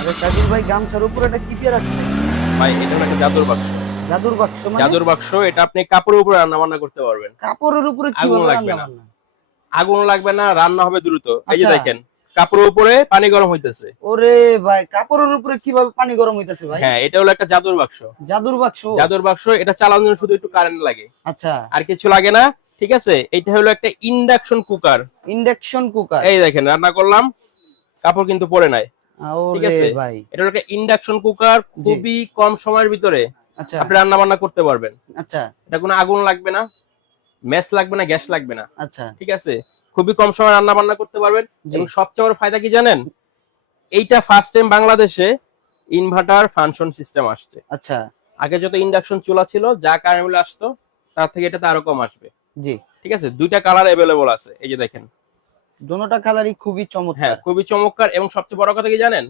আরে সাজিদ ভাই, গামছার উপরে এটা কি দিয়ে রাখছে? ভাই এটা হলো একটা জাদুর বাক্স। জাদুর বাক্স মানে? জাদুর বাক্স, এটা আপনি কাপড়ের উপরে রান্না বান্না করতে পারবেন। কাপড়ের উপরে আগুন কিভাবে লাগবে রান্না না। বান্না? আগুন লাগবে না, রান্না হবে দ্রুত। এই যে আচ্ছা। দেখেন, কাপড়ের উপরে পানি গরম হইতেছে। ওরে ভাই, কাপড়ের উপরে কিভাবে পানি গরম হইতাছে ভাই? হ্যাঁ, এটা হলো একটা জাদুর বাক্স। জাদুর বাক্স? জাদুর বাক্স, এটা চালানোর জন্য শুধু একটু কারেন্ট লাগে, আচ্ছা। আর কিছু লাগে না। ঠিক আছে, এটা হলো একটা ইন্ডাকশন কুকার। Induction cooker? এই দেখেন, রান্না করলাম, কাপড় কিন্তু পড়ে নাই। ঠিক ওরে আছে, ভাই। এটা হলো একটা ইন্ডাকশন কুকার, খুবই কম সময়ের ভিতরে আচ্ছা আপনি রান্না বান্না করতে পারবেন। আচ্ছা এটা কোনো আগুন লাগবে না, ম্যাচ লাগবে না, গ্যাস লাগবে না। আচ্ছা। ঠিক আছে, খুবই কম সময় রান্না বান্না করতে পারবেন। জি। এবং সবচেয়ে বড় ফায়দা কি জানেন? এইটা ফার্স্ট টাইম বাংলাদেশে ইনভার্টার ফাংশন সিস্টেম আসছে। আচ্ছা। আগে যত ইন্ডাকশন চুলা ছিল, যা কারেন্ট আসতো, তার থেকে এটাতে আরো কম আসবে। জি। ঠিক আছে, দুইটা কালার অ্যাভেলেবল আছে, এই যে দেখেন। দোনোটা কালারই খুবই হ্যাঁ, চমৎকার। খুবই চমৎকার। এবং সবচেয়ে বড় কথা কি জানেন?